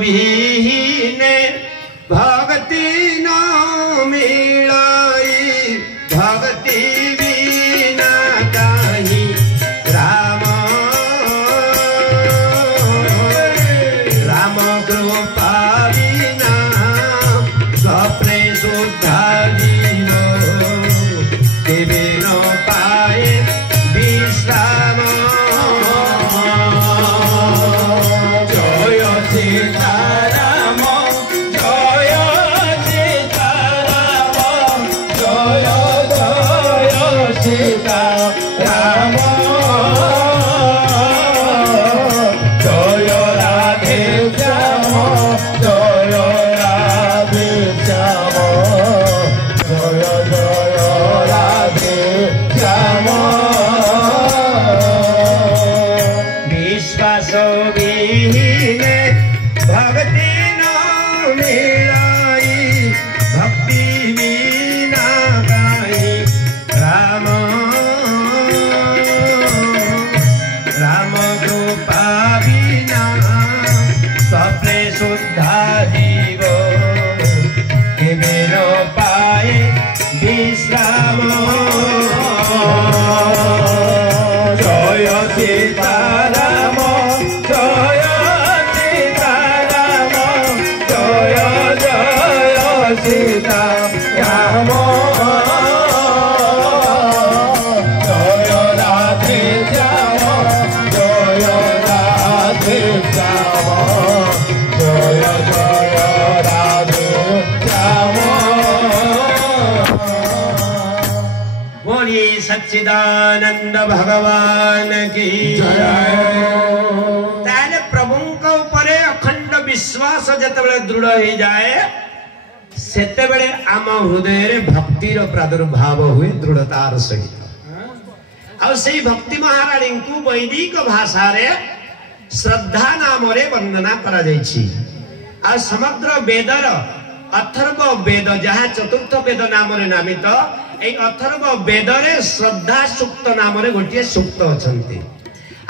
विहीने भक्ति न मिलाई भक्ति बिना कहीं राम राम कृपा बिना स्वप्ने शुद्धा जीवो केवे न पाए विश्राम राम जय राधे श्याम जय राधे श्याम जय जय राधे श्याम विश्वास विहीने भक्ति न मिलाई भक्ति बिना कहीं राम राम कृपा बिना स्वप्ने शुद्धा जीव केवे न पाए विश्राम जय सीताराम जय सीताराम जय जय सीताराम जय राधे श्याम जय राधे श्याम जय जय राधे श्याम बोलिए सच्चिदानंद भगवान की ताले प्रभु उपरे अखंड विश्वास जतबेले दृढ़ हो जाए सेते बेले आम हृदय भक्तिर प्रादुर्भाव हुए दृढ़तार सहित और से भक्ति महारानी को वैदिक भाषा रे श्रद्धा नाम रे वर्णना करा जायछि और समग्र वेदर अथर्व वेद जहाँ चतुर्थ वेद नाम रे नामित ए अथर्व वेदरे श्रद्धा सूक्त नाम रे गोटे सूक्त अछंती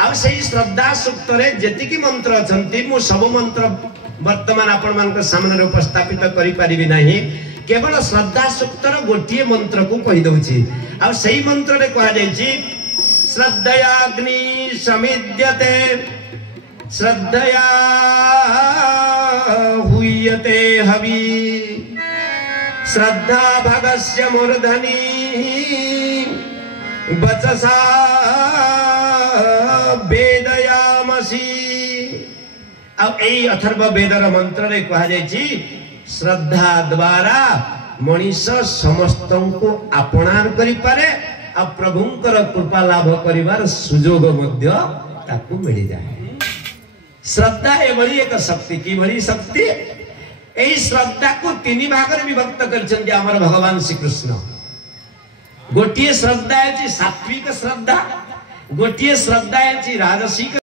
आ सेही श्रद्धा सूक्त रे जेतिकी मंत्र अछंती मु सब मंत्र वर्तमान आपण मान सामने उपस्थापित करि परिबि नाही केवल श्रद्धा सूक्त रो गोटे मंत्र को कहि दउची आ सेही मंत्र रे कहा जायछि श्रद्धया अग्नि समिद्यते श्रद्धया हुयते हवि श्रद्धा भगस्य मूर्धनि वचसा वेदयामसि अब एई अथर्व वेदर मंत्र रे कहा जायछि श्रद्धा द्वारा मनीष समस्त को आपणार करि पारे आ प्रभुंकर कृपा लाभ करिवार सुजोग मध्य ताकू मिल जाए श्रद्धा एभली एक शक्ति की भली शक्ति एही श्रद्धा को तीन भाग में विभक्त करछन हमर भगवान श्री कृष्ण गोटिए श्रद्धा है सात्विक श्रद्धा गोटिए श्रद्धा है राजसिक